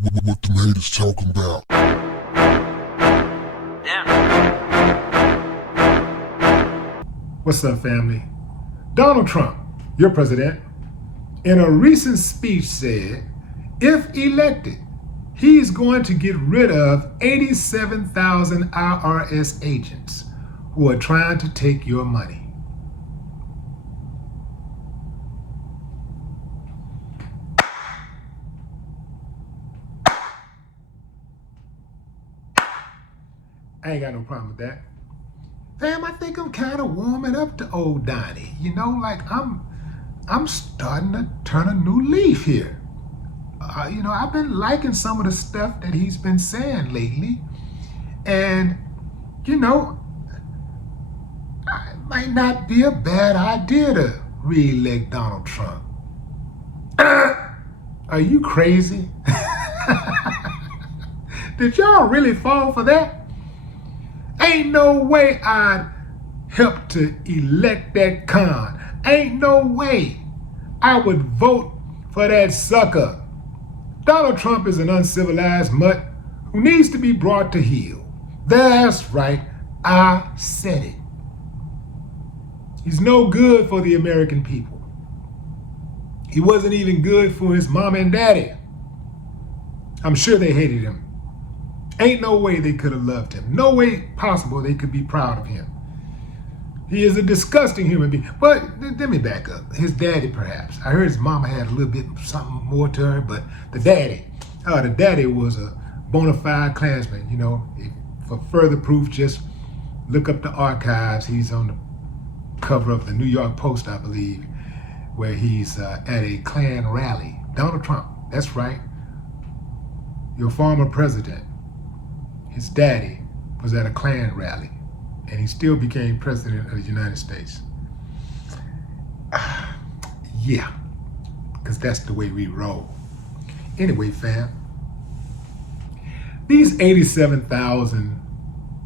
What them haters talking about? What's up, family? Donald Trump, your president, in a recent speech said, if elected, he's going to get rid of 87,000 IRS agents who are trying to take your money. I ain't got no problem with that. Fam, I think I'm kind of warming up to old Donnie. You know, like I'm starting to turn a new leaf here. I've been liking some of the stuff that he's been saying lately. And, it might not be a bad idea to re-elect Donald Trump. Are you crazy? Did y'all really fall for that? Ain't no way I'd help to elect that con. Ain't no way I would vote for that sucker. Donald Trump is an uncivilized mutt who needs to be brought to heel. That's right, I said it. He's no good for the American people. He wasn't even good for his mom and daddy. I'm sure they hated him. Ain't no way they could have loved him. No way possible they could be proud of him. He is a disgusting human being. But let me back up. His daddy, perhaps. I heard his mama had a little bit something more to her, but the daddy was a bona fide Klansman. For further proof, just look up the archives. He's on the cover of the New York Post, I believe, where he's at a Klan rally. Donald Trump, that's right. Your former president. His daddy was at a Klan rally, and he still became president of the United States. Yeah, because that's the way we roll. Anyway, fam, these 87,000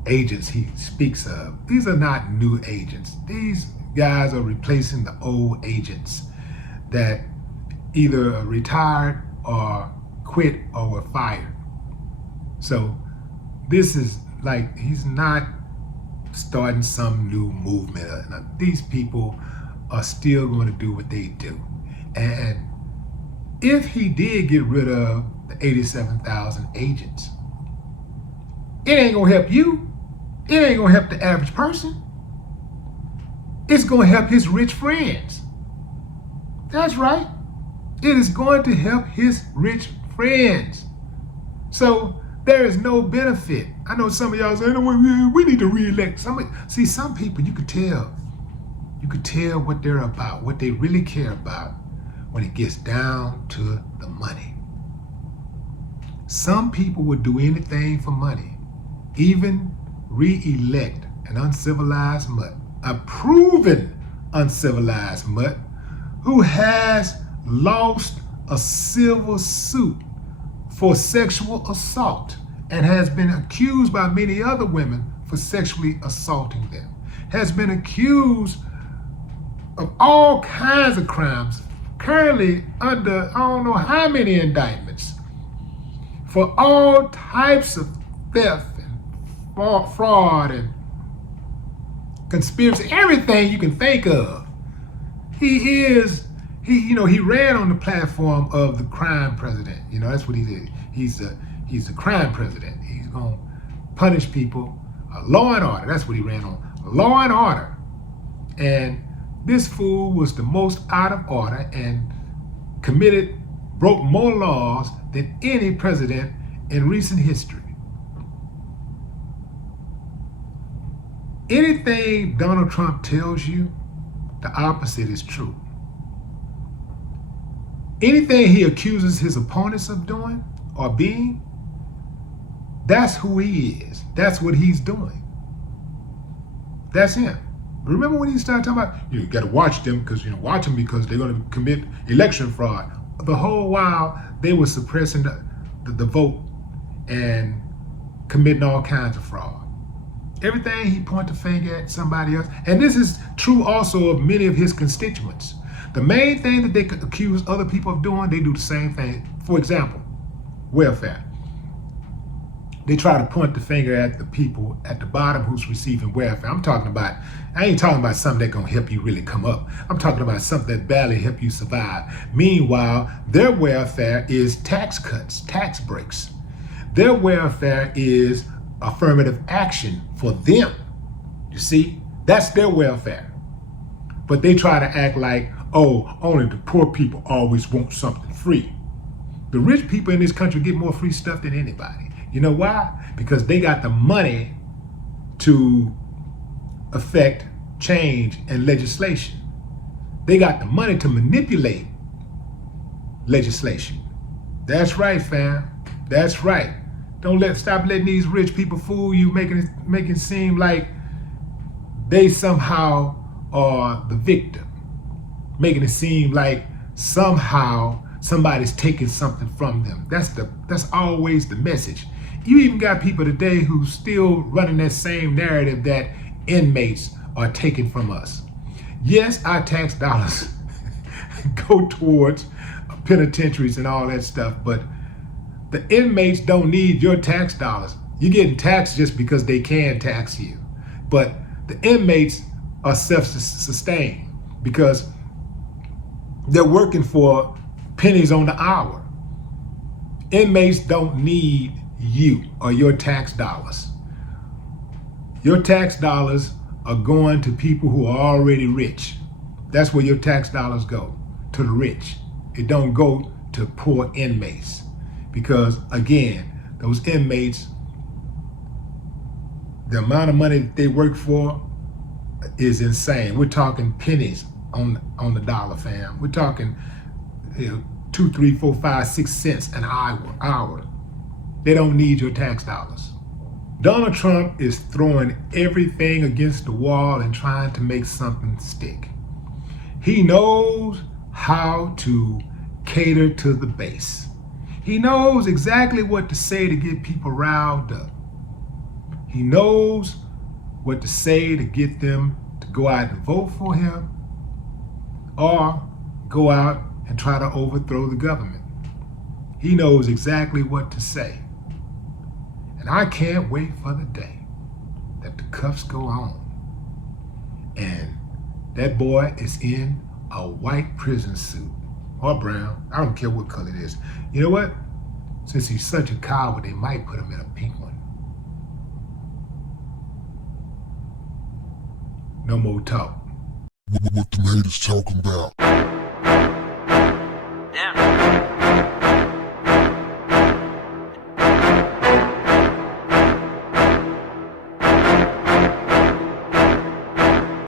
agents he speaks of, these are not new agents. These guys are replacing the old agents that either retired or quit or were fired. So this is like, he's not starting some new movement. These people are still going to do what they do. And if he did get rid of the 87,000 agents, it ain't going to help you. It ain't going to help the average person. It's going to help his rich friends. That's right. It is going to help his rich friends. So there is no benefit. I know some of y'all saying, we need to re-elect somebody. See, some people, you could tell what they're about, what they really care about when it gets down to the money. Some people would do anything for money, even re-elect an uncivilized mutt, a proven uncivilized mutt who has lost a civil suit for sexual assault and has been accused by many other women for sexually assaulting them, has been accused of all kinds of crimes, currently under I don't know how many indictments for all types of theft and fraud and conspiracy, everything you can think of. He ran on the platform of the crime president. That's what he did. He's the crime president. He's gonna punish people. Law and order. That's what he ran on. Law and order. And this fool was the most out of order and broke more laws than any president in recent history. Anything Donald Trump tells you, the opposite is true. Anything he accuses his opponents of doing or being, that's who he is. That's what he's doing. That's him. Remember when he started talking about, you got to watch them because, watch them because they're going to commit election fraud. The whole while they were suppressing the vote and committing all kinds of fraud. Everything he point the finger at somebody else. And this is true also of many of his constituents. The main thing that they could accuse other people of doing, they do the same thing. For example, welfare. They try to point the finger at the people at the bottom who's receiving welfare. I ain't talking about something that's gonna help you really come up. I'm talking about something that barely help you survive. Meanwhile, their welfare is tax cuts, tax breaks. Their welfare is affirmative action for them. You see, that's their welfare. But they try to act like, oh, only the poor people always want something free. The rich people in this country get more free stuff than anybody. You know why? Because they got the money to affect change and legislation. They got the money to manipulate legislation. That's right, fam. That's right. Stop letting these rich people fool you, making it seem like they somehow are the victim. Making it seem like somehow somebody's taking something from them. That's always the message. You even got people today who's still running that same narrative that inmates are taking from us. Yes, our tax dollars go towards penitentiaries and all that stuff, but the inmates don't need your tax dollars. You're getting taxed just because they can tax you. But the inmates are self-sustained because they're working for pennies on the hour. Inmates don't need you or your tax dollars. Your tax dollars are going to people who are already rich. That's where your tax dollars go, to the rich. It don't go to poor inmates. Because again, those inmates, the amount of money that they work for is insane. We're talking pennies on the dollar, fam. We're talking 2, 3, 4, 5, 6 cents an hour. They don't need your tax dollars. Donald Trump is throwing everything against the wall and trying to make something stick. He knows how to cater to the base. He knows exactly what to say to get people riled up. He knows what to say to get them to go out and vote for him or go out and try to overthrow the government. He knows exactly what to say. And I can't wait for the day that the cuffs go on and that boy is in a white prison suit or brown. I don't care what color it is. You know what? Since he's such a coward, they might put him in a pink one. No more talk. What the haters talking about? Yeah.